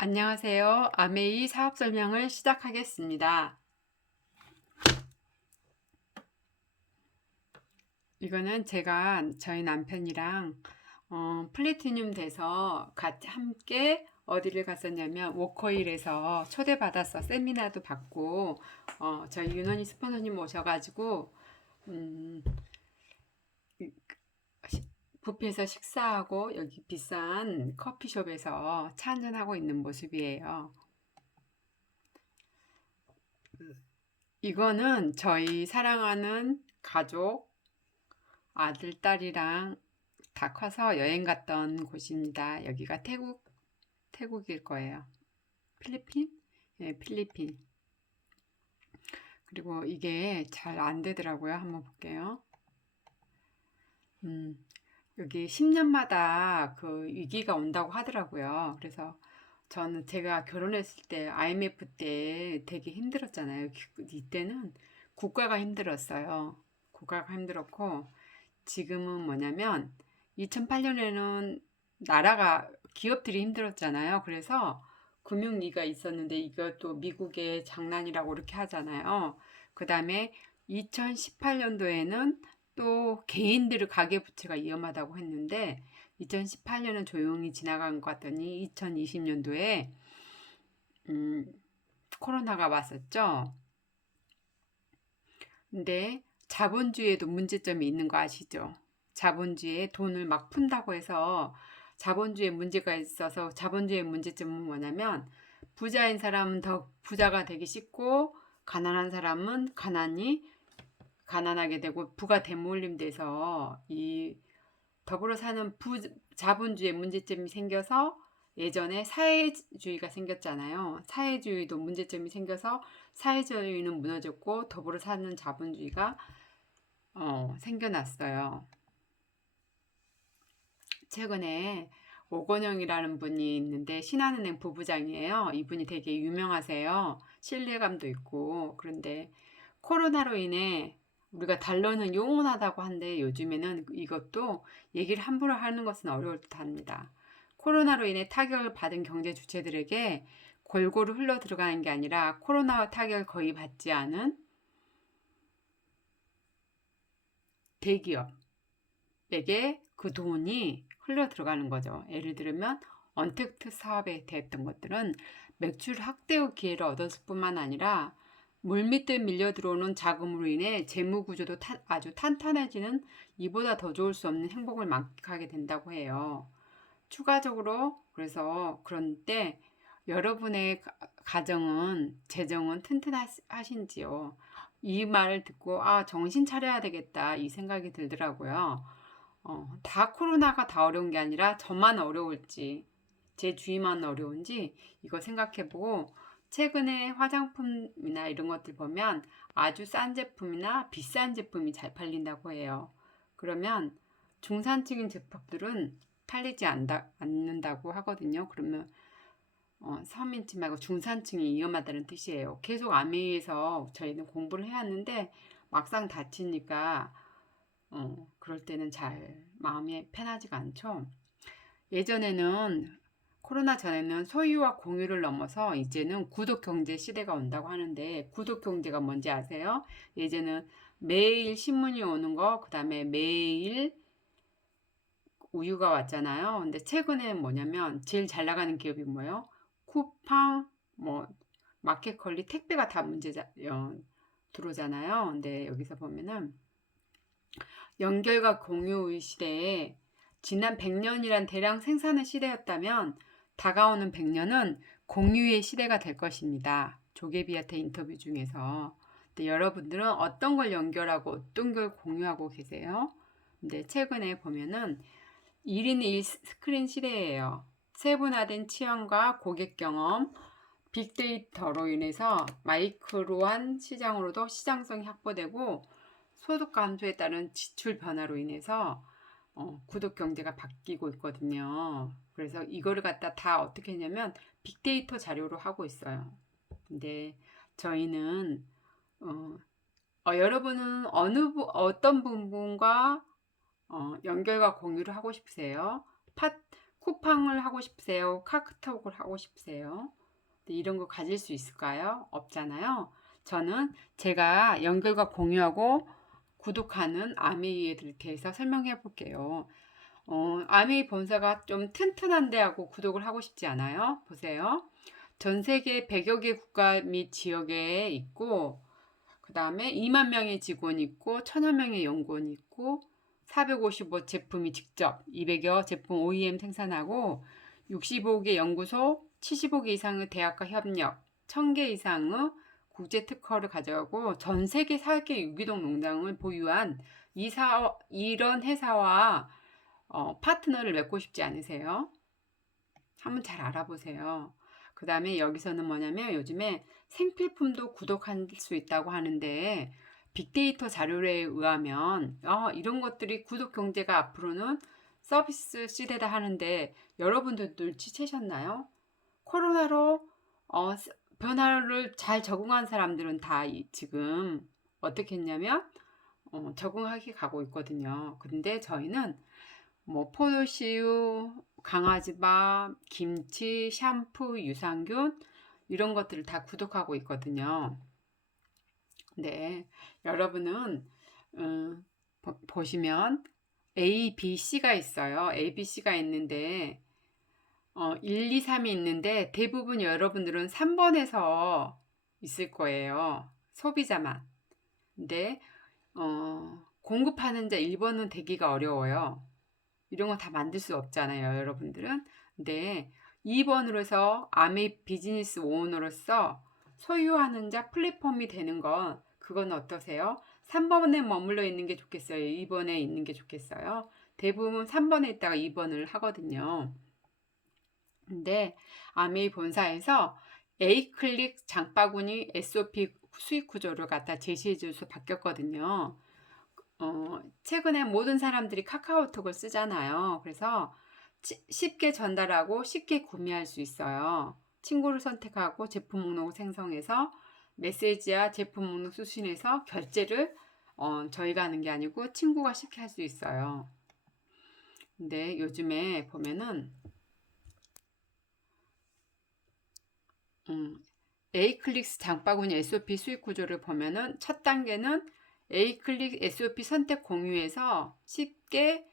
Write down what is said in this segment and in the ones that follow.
안녕하세요. 아메이 사업 설명을 시작하겠습니다. 이거는 제가 저희 남편이랑 플래티늄 돼서 같이 함께 어디를 갔었냐면 워커힐에서 초대받아서 세미나도 받고 저희 윤원희 스포너님 오셔가지고 음, 뷔페에서 식사하고 여기 비싼 커피숍에서 차 한잔하고 있는 모습이에요. 이거는 저희 사랑하는 가족 아들, 딸이랑 다 커서 여행 갔던 곳입니다. 여기가 태국일 거예요. 필리핀? 예, 필리핀. 그리고 이게 잘 안 되더라고요. 한번 볼게요. 음, 여기 10년마다 그 위기가 온다고 하더라고요. 그래서 저는 제가 결혼했을 때 IMF 때 되게 힘들었잖아요. 이때는 국가가 힘들었어요. 국가가 힘들었고 지금은 뭐냐면 2008년에는 나라가 기업들이 힘들었잖아요. 그래서 금융위기가 있었는데 이것도 미국의 장난이라고 이렇게 하잖아요. 그 다음에 2018년도에는 또 개인들의 가계부채가 위험하다고 했는데 2018년은 조용히 지나간 것 같더니 2020년도에 음, 코로나가 왔었죠. 근데 자본주의에도 문제점이 있는 거 아시죠? 자본주의에 돈을 막 푼다고 해서 자본주의에 문제가 있어서 자본주의의 문제점은 뭐냐면 부자인 사람은 더 부자가 되기 쉽고 가난한 사람은 가난하게 되고 부가 대몰림돼서 이 더불어 사는 자본주의의 문제점이 생겨서 예전에 사회주의가 생겼잖아요. 사회주의도 문제점이 생겨서 사회주의는 무너졌고 더불어 사는 자본주의가 생겨났어요. 최근에 오건영이라는 분이 있는데 신한은행 부부장이에요. 이분이 되게 유명하세요. 신뢰감도 있고. 그런데 코로나로 인해 우리가 달러는 영원하다고 한데 요즘에는 이것도 얘기를 함부로 하는 것은 어려울 듯합니다. 코로나로 인해 타격을 받은 경제 주체들에게 골고루 흘러 들어가는 게 아니라 코로나와 타격을 거의 받지 않은 대기업에게 그 돈이 흘러 들어가는 거죠. 예를 들면 언택트 사업에 대했던 것들은 매출 확대의 기회를 얻었을 뿐만 아니라 물밑에 밀려 들어오는 자금으로 인해 재무 구조도 아주 탄탄해지는 이보다 더 좋을 수 없는 행복을 만끽하게 된다고 해요. 추가적으로 그래서 그런데 여러분의 가정은 재정은 튼튼하신지요? 이 말을 듣고 정신 차려야 되겠다 이 생각이 들더라고요. 다 코로나가 다 어려운 게 아니라 저만 어려울지 제 주위만 어려운지 이거 생각해보고 최근에 화장품이나 이런 것들 보면 아주 싼 제품이나 비싼 제품이 잘 팔린다고 해요. 그러면 중산층인 제품들은 팔리지 않는다고 하거든요. 그러면 서민층 말고 중산층이 위험하다는 뜻이에요. 계속 아메이에서 저희는 공부를 해왔는데 막상 다치니까 그럴 때는 잘 마음이 편하지가 않죠. 예전에는 코로나 전에는 소유와 공유를 넘어서 이제는 구독 경제 시대가 온다고 하는데 구독 경제가 뭔지 아세요? 예전에는 매일 신문이 오는 거, 그다음에 매일 우유가 왔잖아요. 근데 최근에 뭐냐면 제일 잘 나가는 기업이 뭐예요? 쿠팡, 뭐 마켓컬리 택배가 다 들어오잖아요. 근데 여기서 보면은 연결과 공유의 시대에 지난 100년이란 대량 생산의 시대였다면 다가오는 100년은 공유의 시대가 될 것입니다. 조개비한테 인터뷰 중에서. 근데 여러분들은 어떤 걸 연결하고 어떤 걸 공유하고 계세요? 근데 최근에 보면은 1인 1 스크린 시대예요. 세분화된 취향과 고객 경험, 빅데이터로 인해서 마이크로한 시장으로도 시장성이 확보되고 소득 감소에 따른 지출 변화로 인해서 구독 경제가 바뀌고 있거든요. 그래서 이거를 갖다 다 어떻게 했냐면 빅데이터 자료로 하고 있어요. 근데 저희는 어, 여러분은 어떤 부분과 연결과 공유를 하고 싶으세요? 쿠팡을 하고 싶으세요? 카카오톡을 하고 싶으세요? 이런 거 가질 수 있을까요? 없잖아요. 저는 제가 연결과 공유하고 구독하는 아메이에 대해서 설명해 볼게요. 아메이 본사가 좀 튼튼한데 하고 구독을 하고 싶지 않아요? 보세요. 전 세계 100여 개 국가 및 지역에 있고, 그 다음에 2만 명의 직원이 있고, 1000여 명의 연구원이 있고, 455 제품이 직접 200여 제품 OEM 생산하고, 65개 연구소, 75개 이상의 대학과 협력, 1000개 이상의 국제 특허를 가져가고 전 세계 4개 유기농 농장을 보유한 이런 회사와 파트너를 맺고 싶지 않으세요? 한번 잘 알아보세요. 그 다음에 여기서는 뭐냐면 요즘에 생필품도 구독할 수 있다고 하는데 빅데이터 자료에 의하면 이런 것들이 구독 경제가 앞으로는 서비스 시대다 하는데 여러분들 눈치채셨나요? 코로나로 변화를 잘 적응한 사람들은 다 지금 어떻게 했냐면 적응하게 가고 있거든요. 근데 저희는 뭐 포도씨유, 강아지밥, 김치, 샴푸, 유산균 이런 것들을 다 구독하고 있거든요. 네, 여러분은 보시면 A, B, C가 있어요. A, B, C가 있는데 1, 2, 3이 있는데 대부분 여러분들은 3번에서 있을 거예요. 소비자만. 근데 공급하는 자 1번은 되기가 어려워요. 이런 거 다 만들 수 없잖아요, 여러분들은. 근데 2번으로 해서 아메 비즈니스 오너로서 소유하는 자 플랫폼이 되는 건 그건 어떠세요? 3번에 머물러 있는 게 좋겠어요? 2번에 있는 게 좋겠어요? 대부분 3번에 있다가 2번을 하거든요. 근데 아메이 본사에서 A클릭 장바구니 SOP 수익 구조를 갖다 제시해 줘서 바뀌었거든요. 최근에 모든 사람들이 카카오톡을 쓰잖아요. 그래서 쉽게 전달하고 쉽게 구매할 수 있어요. 친구를 선택하고 제품 목록을 생성해서 메시지와 제품 목록 수신해서 결제를 저희가 하는 게 아니고 친구가 쉽게 할 수 있어요. 근데 요즘에 보면은 A클릭 장바구니 SOP 수익 구조를 보면은 첫 단계는 A클릭 SOP 선택 공유에서 쉽게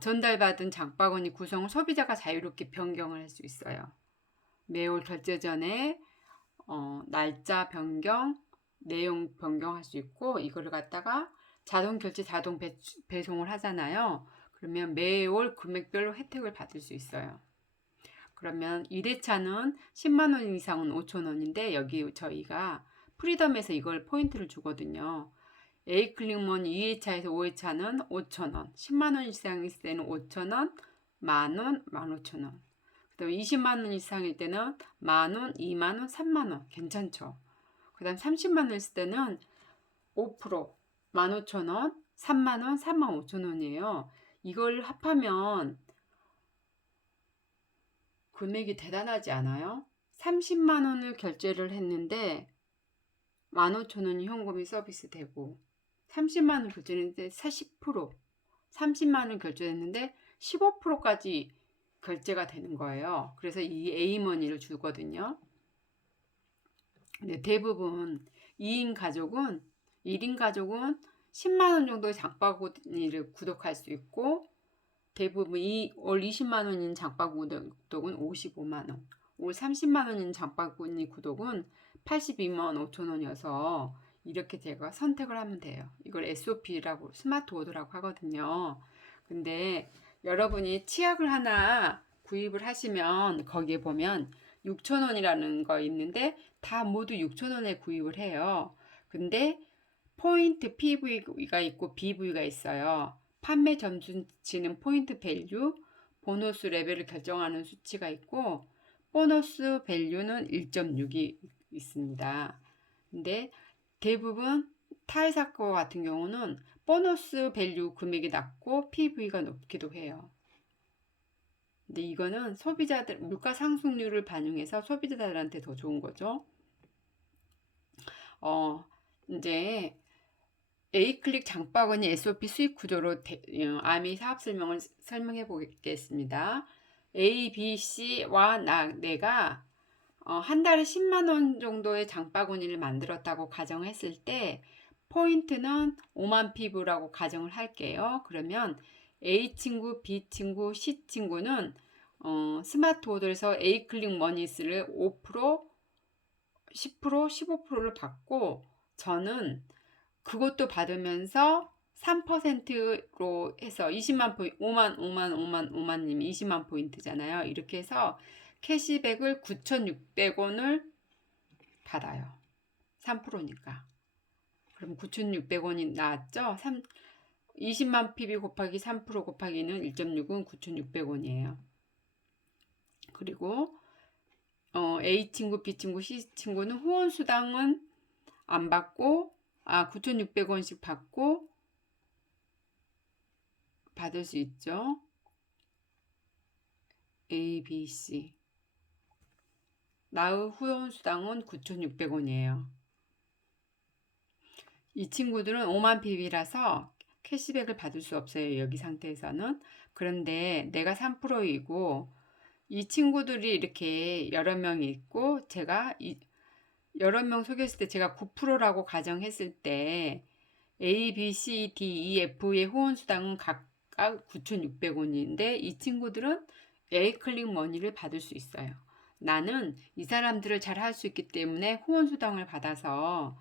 전달받은 장바구니 구성을 소비자가 자유롭게 변경을 할 수 있어요. 매월 결제 전에 날짜 변경, 내용 변경할 수 있고 이거를 갖다가 자동 결제, 자동 배송을 하잖아요. 그러면 매월 금액별로 혜택을 받을 수 있어요. 그러면 1회차는 10만 원 이상은 5천 원인데 여기 저희가 프리덤에서 이걸 포인트를 주거든요. A클릭몬 2회차에서 5회차는 5천 원, 10만 원 이상일 때는 5천 원, 만 원, 15,000원. 그다음 20만 원 이상일 때는 만 원, 2만 원, 3만 원 괜찮죠. 그다음 30만 원 있을 때는 5%, 15,000원, 3만 원, 3만 5천 원이에요. 이걸 합하면 금액이 대단하지 않아요? 30만 원을 결제를 했는데 15,000원이 현금이 서비스 되고 30만 원 결제했는데 40%, 30만 원 결제했는데 15%까지 결제가 되는 거예요. 그래서 이 A머니를 주거든요. 근데 대부분 2인 가족은 1인 가족은 10만 원 정도의 장바구니를 구독할 수 있고 대부분 올 20만 원인 장바구니 구독은 55만 원, 올 30만 원인 장바구니 구독은 82만 5천 원이어서 이렇게 제가 선택을 하면 돼요. 이걸 SOP라고 스마트 오더라고 하거든요. 근데 여러분이 치약을 하나 구입을 하시면 거기에 보면 6천 원이라는 거 있는데 다 모두 6천 원에 구입을 해요. 근데 포인트 PV가 있고 BV가 있어요. 판매 점수치는 포인트 밸류, 보너스 레벨을 결정하는 수치가 있고 보너스 밸류는 1.6이 있습니다. 근데 대부분 타이사코 같은 경우는 보너스 밸류 금액이 낮고 PV가 높기도 해요. 근데 이거는 소비자들 물가 상승률을 반영해서 소비자들한테 더 좋은 거죠. 이제 A클릭 장바구니 SOP 수익 구조로 아미 사업 설명을 설명해 보겠습니다. A, B, C와 내가 한 달에 10만 원 정도의 장바구니를 만들었다고 가정했을 때 포인트는 5만 피부라고 가정을 할게요. 그러면 A 친구, B 친구, C 친구는 스마트 오더에서 A 클릭 머니스를 5%, 10%, 15%를 받고 저는 그것도 받으면서 3%로 해서 20만 포인트, 5만 님이 20만 포인트잖아요. 이렇게 해서 캐시백을 9,600원을 받아요. 3%니까. 그럼 9,600원이 나왔죠? 20만 PB 곱하기 3% 곱하기는 1.6은 9,600원이에요. 그리고 A 친구, B 친구, C 친구는 후원 수당은 안 받고 9,600원씩 받고 받을 수 있죠. A, B, C. 나의 후원 수당은 9,600원이에요. 이 친구들은 5만 PB라서 캐시백을 받을 수 없어요. 여기 상태에서는. 그런데 내가 3%이고 이 친구들이 이렇게 여러 명이 있고 제가 여러 명 소개했을 때 제가 9%라고 가정했을 때 A, B, C, D, E, F의 후원 수당은 각각 9,600원인데 이 친구들은 A 클릭 머니를 받을 수 있어요. 나는 이 사람들을 잘 할 수 있기 때문에 후원 수당을 받아서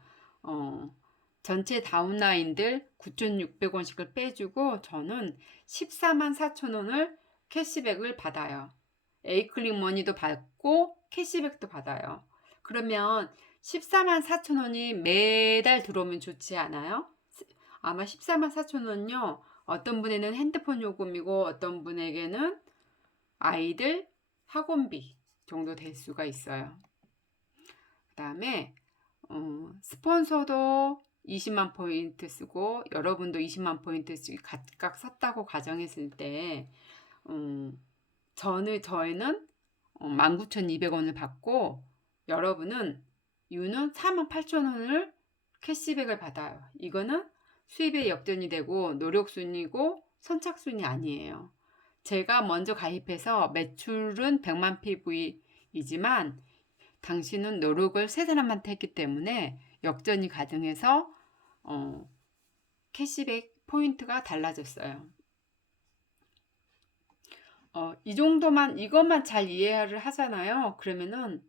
전체 다운라인들 9,600원씩을 빼주고 저는 14만 4천원을 캐시백을 받아요. A 클릭 머니도 받고 캐시백도 받아요. 그러면 14만 4천원이 매달 들어오면 좋지 않아요? 아마 14만 4천원요. 어떤 분에는 핸드폰 요금이고 어떤 분에게는 아이들 학원비 정도 될 수가 있어요. 그 다음에 스폰서도 20만 포인트 쓰고 여러분도 20만 포인트씩 각각 샀다고 가정했을 때 저희는 19,200원을 받고 여러분은 유는 48,000원을 캐시백을 받아요. 이거는 수입의 역전이 되고 노력순이고 선착순이 아니에요. 제가 먼저 가입해서 매출은 100만 PV이지만 당신은 노력을 세 사람한테 했기 때문에 역전이 가능해서 캐시백 포인트가 달라졌어요. 이 정도만 이것만 잘 이해를 하잖아요. 그러면은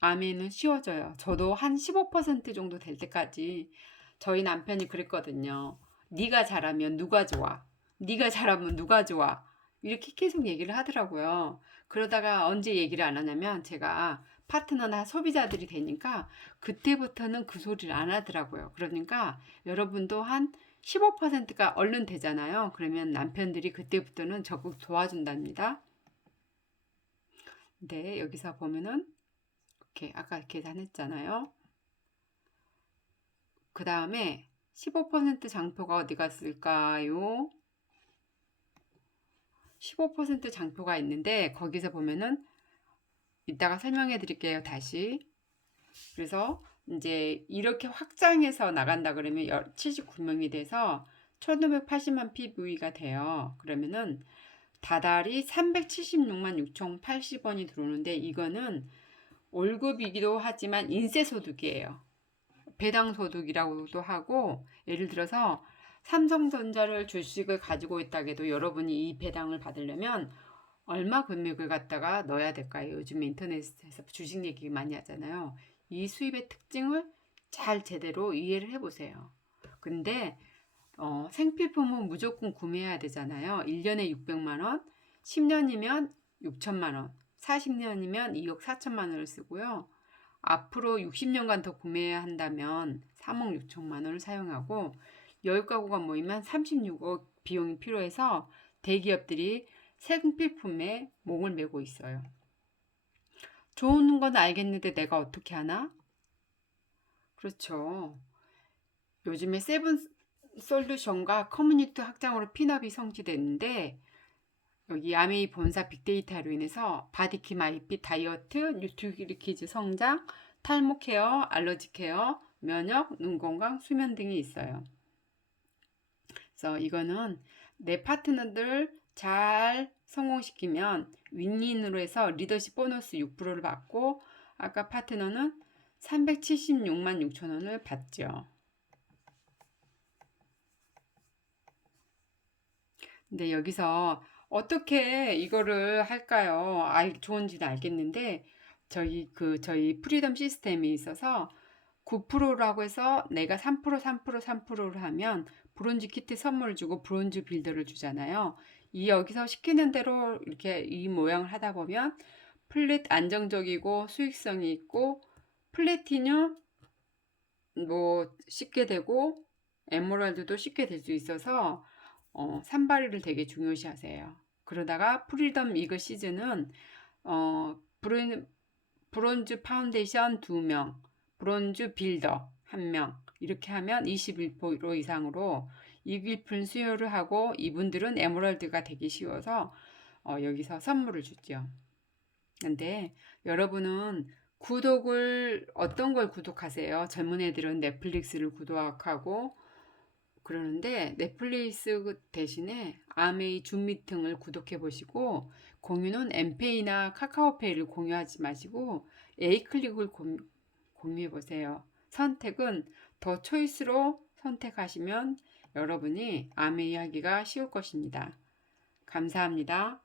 아멘은 쉬워져요. 저도 한 15% 정도 될 때까지 저희 남편이 그랬거든요. 네가 잘하면 누가 좋아? 네가 잘하면 누가 좋아? 이렇게 계속 얘기를 하더라고요. 그러다가 언제 얘기를 안 하냐면 제가 파트너나 소비자들이 되니까 그때부터는 그 소리를 안 하더라고요. 그러니까 여러분도 한 15%가 얼른 되잖아요. 그러면 남편들이 그때부터는 적극 도와준답니다. 네, 여기서 보면은 이렇게 아까 계산했잖아요. 그 다음에 15% 장표가 어디 갔을까요? 15% 장표가 있는데 거기서 보면은 이따가 설명해 드릴게요. 다시. 그래서 이제 이렇게 확장해서 나간다 그러면 79명이 돼서 1580만 PV가 돼요. 그러면은 다달이 376만 6,080원이 들어오는데 이거는 월급이기도 하지만 인세소득이에요. 배당소득이라고도 하고 예를 들어서 삼성전자를 주식을 가지고 있다 해도 여러분이 이 배당을 받으려면 얼마 금액을 갖다가 넣어야 될까요? 요즘 인터넷에서 주식 얘기 많이 하잖아요. 이 수입의 특징을 잘 제대로 이해를 해보세요. 근데 생필품은 무조건 구매해야 되잖아요. 1년에 600만 원, 10년이면 6천만 원, 40년이면 2억 4천만 원을 쓰고요. 앞으로 60년간 더 구매해야 한다면 3억 6천만 원을 사용하고 10가구가 모이면 36억 비용이 필요해서 대기업들이 생필품에 목을 메고 있어요. 좋은 건 알겠는데 내가 어떻게 하나? 그렇죠. 요즘에 세븐 솔루션과 커뮤니티 확장으로 핀업이 성취됐는데 여기 야메이 본사 빅데이터로 인해서 바디키 마이핏 다이어트, 뉴트리키즈 성장, 탈모 케어, 알러지 케어, 면역, 눈 건강, 수면 등이 있어요. 그래서 이거는 내 파트너들 잘 성공시키면 윈윈으로 해서 리더십 보너스 6%를 받고 아까 파트너는 376만 6천 원을 받죠. 근데 여기서 어떻게 이거를 할까요? 좋은지는 알겠는데 저희 프리덤 시스템이 있어서 9%라고 해서 내가 3%를 하면 브론즈 키트 선물을 주고 브론즈 빌더를 주잖아요. 이 여기서 시키는 대로 이렇게 이 모양을 하다 보면 플랫 안정적이고 수익성이 있고 플래티늄 뭐 쉽게 되고 에메랄드도 쉽게 될 수 있어서 산발이를 되게 중요시 하세요. 그러다가 프리덤 이거 시즌은 어, 브론, 브론즈 파운데이션 2명, 브론즈 빌더 1명 이렇게 하면 21% 이상으로 이길픈 수요를 하고 이분들은 에메랄드가 되기 쉬워서 여기서 선물을 주죠. 근데 여러분은 구독을 어떤 걸 구독하세요? 젊은 애들은 넷플릭스를 구독하고 그러는데 넷플릭스 대신에 아메이 줌미팅을 구독해 보시고 공유는 엠페이나 카카오페이를 공유하지 마시고 에이클릭을 공유해 보세요. 선택은 더 초이스로 선택하시면 여러분이 아메이 하기가 쉬울 것입니다. 감사합니다.